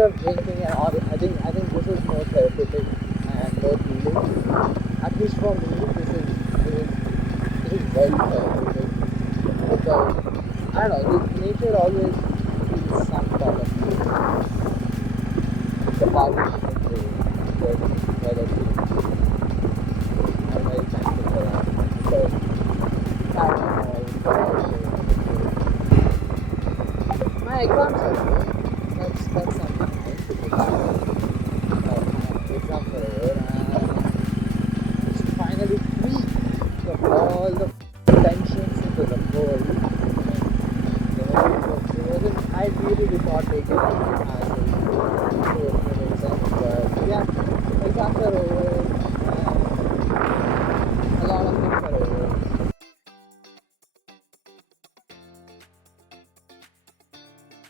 nature of drinking and all, I think this is more therapeutic and more healing. At least for me, this is very therapeutic because I don't know, nature always feels some part of you. The part of you whether I'm very thankful for that because I don't know, my exams are good. That's something nice to look at. My exams are over and it's finally free from all the tensions into the world. I really thought taking it as a 4 minutes, but yeah, exams are over.